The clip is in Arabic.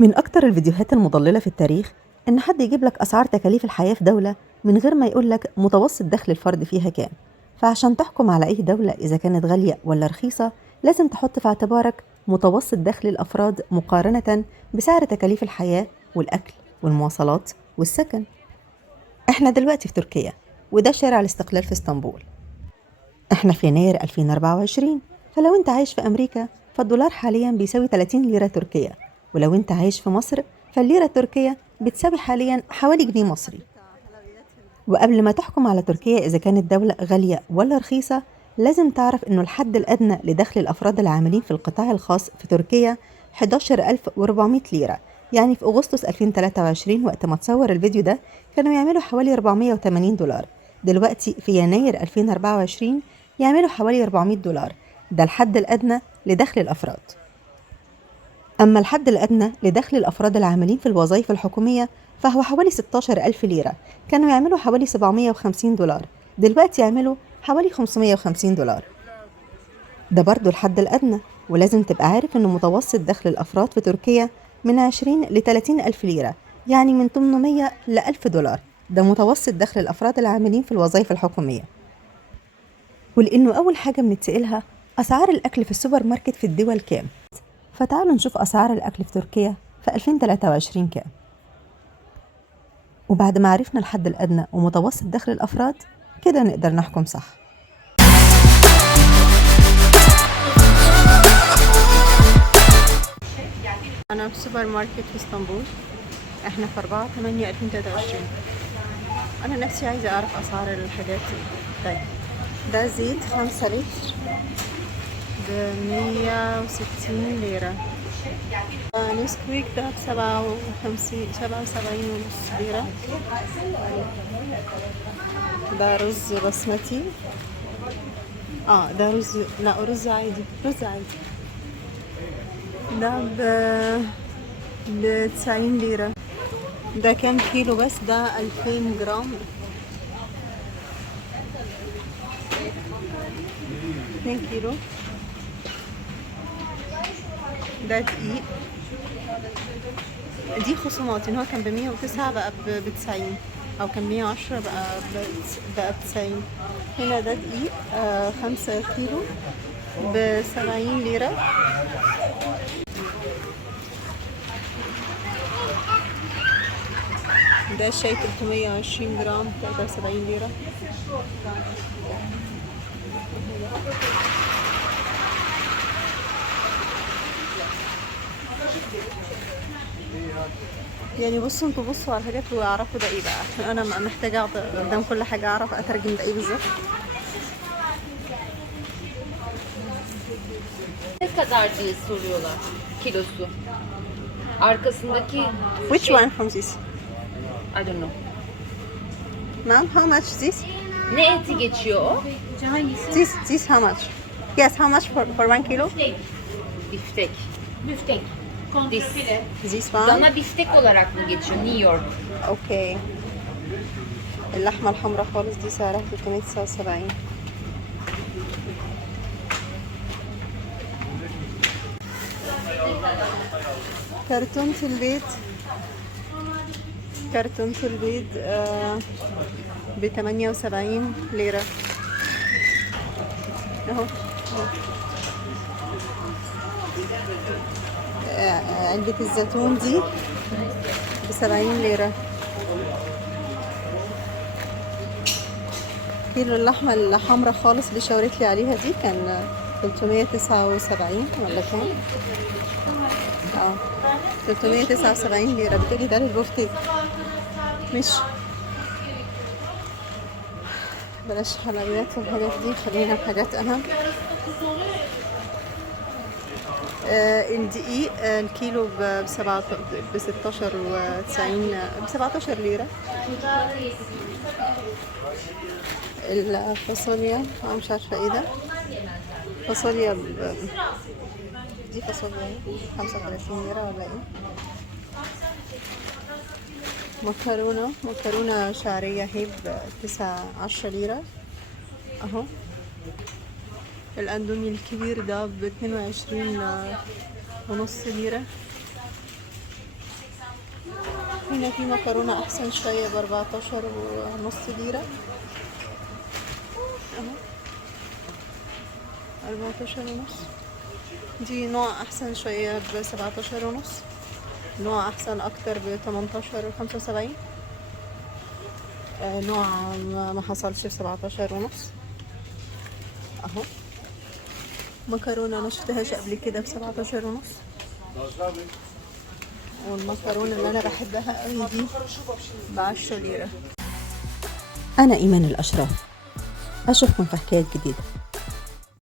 من أكتر الفيديوهات المضللة في التاريخ إن حد يجيب لك أسعار تكاليف الحياة في دولة من غير ما يقول لك متوسط دخل الفرد فيها كام. فعشان تحكم على أي دولة إذا كانت غالية ولا رخيصة لازم تحط في اعتبارك متوسط دخل الأفراد مقارنة بسعر تكاليف الحياة والأكل والمواصلات والسكن. إحنا دلوقتي في تركيا وده شارع الاستقلال في اسطنبول. إحنا في يناير 2024، فلو أنت عايش في أمريكا فالدولار حاليا بيساوي 30 ليرة تركية، ولو أنت عايش في مصر فالليرة التركية بتساوي حاليا حوالي جنيه مصري. وقبل ما تحكم على تركيا إذا كانت دولة غالية ولا رخيصة لازم تعرف إنه الحد الأدنى لدخل الأفراد العاملين في القطاع الخاص في تركيا 11400 ليرة. يعني في أغسطس 2023 وقت ما تصور الفيديو ده كانوا يعملوا حوالي 480 دولار. دلوقتي في يناير 2024 يعملوا حوالي 400 دولار. ده الحد الأدنى لدخل الأفراد. أما الحد الأدنى لدخل الأفراد العاملين في الوظائف الحكومية فهو حوالي 16,000 ليرة. كانوا يعملوا حوالي 750 دولار، دلوقتي يعملوا حوالي 550 دولار. ده برضو الحد الأدنى، ولازم تبقى عارف إن متوسط دخل الأفراد في تركيا من 20 ل 30 ألف ليرة، يعني من 800 ل 1000 دولار. ده متوسط دخل الأفراد العاملين في الوظائف الحكومية. ولأنه أول حاجة بنتسألها أسعار الأكل في السوبر ماركت في الدول كام؟ فتعالوا نشوف أسعار الأكل في تركيا في 2023 كام. وبعد ما عرفنا الحد الأدنى ومتوسط دخل الأفراد كده نقدر نحكم صح. أنا في سوبر ماركت في اسطنبول. إحنا في 4/8/2023. أنا نفسي عايزة أعرف أسعار الحاجات. طيب ده زيت 5 لتر ب160 ليرة. نسكويك ده ب77 ليرة. ده رز بسمتي. ده رز، لا رز عادي، رز عادي. ده ب90 ليرة. ده كام كيلو؟ بس ده 2000 جرام، 2 كيلو. ده دقيق. دي خصومات ان هو كان ب109 بقى ب90، او كان 110 بقى ب90. هنا ده دقيق 5 كيلو ب70 ليرة. ده شاي 320 جرام 73 ليرة. يعني بصوا انتوا بصوا على الحاجات واعرفوا ده ايه بقى، عشان انا محتاجة اقعد قدام كل حاجة اعرف اترجم ده ايه بالظبط. Ne kadar diye soruyorlar kilosu. Arkasındaki Which şey, one from this? I don't know. Ma'am, how much this? Ne eti geçiyor o? This how much? Yes, how much for 1 kilo? Biftek. Büftek. Kontrfile. This one? Dana biftek olarak mı geçiyor New York? اوكي. اللحمة الحمراء خالص دي سعرها 379. كرتونة البيض، كرتونة البيض ب78 ليرة اهو. علبة الزيتون دي ب70 ليرة. كيلو اللحمة الحمراء خالص اللي شاورت لي عليها دي كان 379 ولا كام؟ 379 ليرة. بتقولي ده للبوفتيك. مش بلاش حلويات والحاجات دي، خلينا في حاجات أهم. الدقيق الكيلو ب16 و90 ب17 ليرة. الفاصوليا أنا مش عارفة ايه ده. فاصوليا دي فاصوليا 35 ليرة ولا ايه. مكرونة شعرية هي ب19 ليرة اهو. الاندومي الكبير ده ب22 ونص ليرة. هنا في مكرونة أحسن شوية ب14 ونص ليرة أهو، 14 ونص. دي نوع أحسن شوية ب17 ونص، نوع أحسن أكتر ب18 و75، نوع ما حصلش ب17 ونص أهو. مكرونة أنا شفتهاش قبل كده ب17 ونص، والمكرونة اللي أنا بحبها قوي دي ب10 ليرة. أنا إيمان الأشراف، أشوفكم في حكاية جديدة.